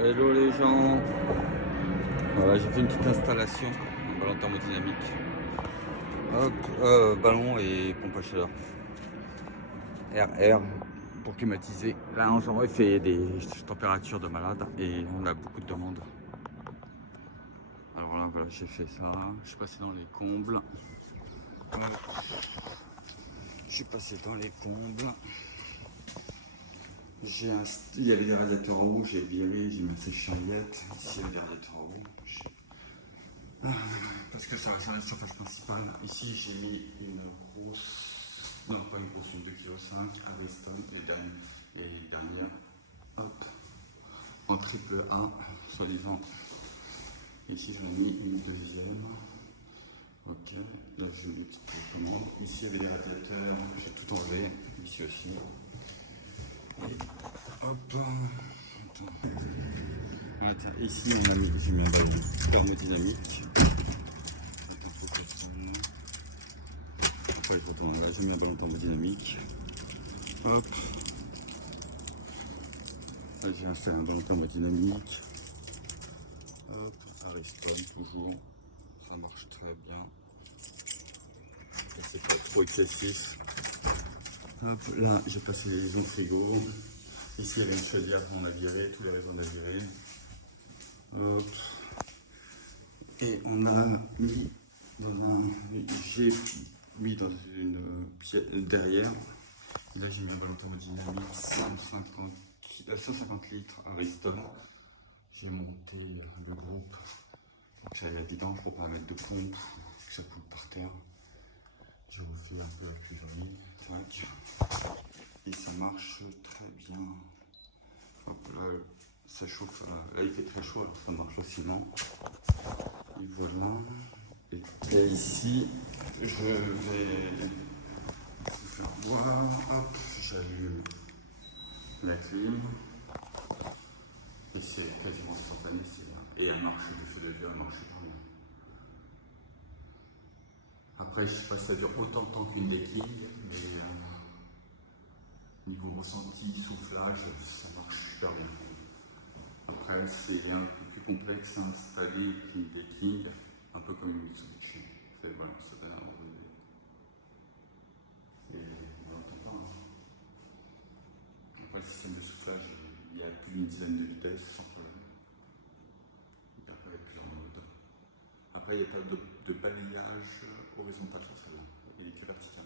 Hello les gens. Voilà, j'ai fait une petite installation, un ballon thermodynamique. Hop, ballon et pompe à chaleur. RR pour climatiser. Là en ce moment il fait des températures de malade et on a beaucoup de demandes. Alors voilà, j'ai fait ça. Je suis passé dans les combles. Hop. Je suis passé dans les combles. Il y avait des radiateurs à eau, j'ai viré, j'ai mis ces chariettes. Ici il y a des radiateurs à eau. Parce que ça va servir de surface principale. Ici j'ai mis une grosse, non pas une grosse, une 2,5 kg Ariston, les dernières, hop, en triple A, soi-disant. Ici j'en ai mis une deuxième. Ok, là je mets un petit peu de commande. Ici il y avait des radiateurs, j'ai tout enlevé. Ici aussi. Et hop, attends. Voilà, tiens, ici j'ai mis un ballon thermodynamique. Après, il faut tourner. Là, j'ai mis un ballon thermodynamique. Hop. Là, j'ai installé un ballon thermodynamique. Hop, Ariston toujours. Ça marche très bien. C'est pas trop excessif. Hop, là, j'ai passé les maisons frigo. Ici, il y avait une chaudière qu'on a viré, tous les réseaux on a viré. Hop. Et on a mis dans un. J'ai mis dans une pièce derrière. Et là, j'ai mis un ballon thermodynamique 150 litres Ariston. J'ai monté le groupe pour que ça aille à vidange pour pas mettre de pompe, que ça coule par terre. J'ai refait un peu la plus jolie. Et ça marche très bien. Hop, là, ça chauffe. Là, il fait très chaud, alors ça marche facilement. Et voilà. Et ici, je vais vous faire voir. Hop, j'allume la clim. Et c'est quasiment instantané, c'est bien. Et elle marche du feu de Dieu, elle marche super bien. Après, je ne sais pas si ça dure autant de temps qu'une déquille, mais niveau ressenti, soufflage, ça marche super bien. Après, c'est un peu plus complexe à installer qu'une déquille, un peu comme une Mitsubishi. Voilà, ça donne un ordre d'idée. Et on n'entend pas. Après, le système de soufflage, il y a plus d'une dizaine de vitesses sans problème. Il peut avec plusieurs modes. Après, il y a pas de balayage horizontal, ça serait bien. Il est que vertical.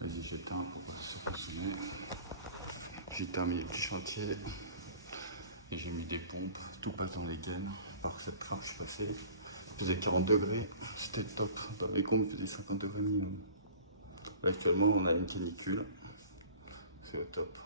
Vas-y, j'éteins pour pas se consommer. J'ai terminé le petit chantier et j'ai mis des pompes. Tout passe dans les gaines. Par cette trappe, je suis passé. Il faisait 40 degrés. C'était top. Dans les comptes, il faisait 50 degrés minimum. Là, actuellement, on a une canicule. C'est au top.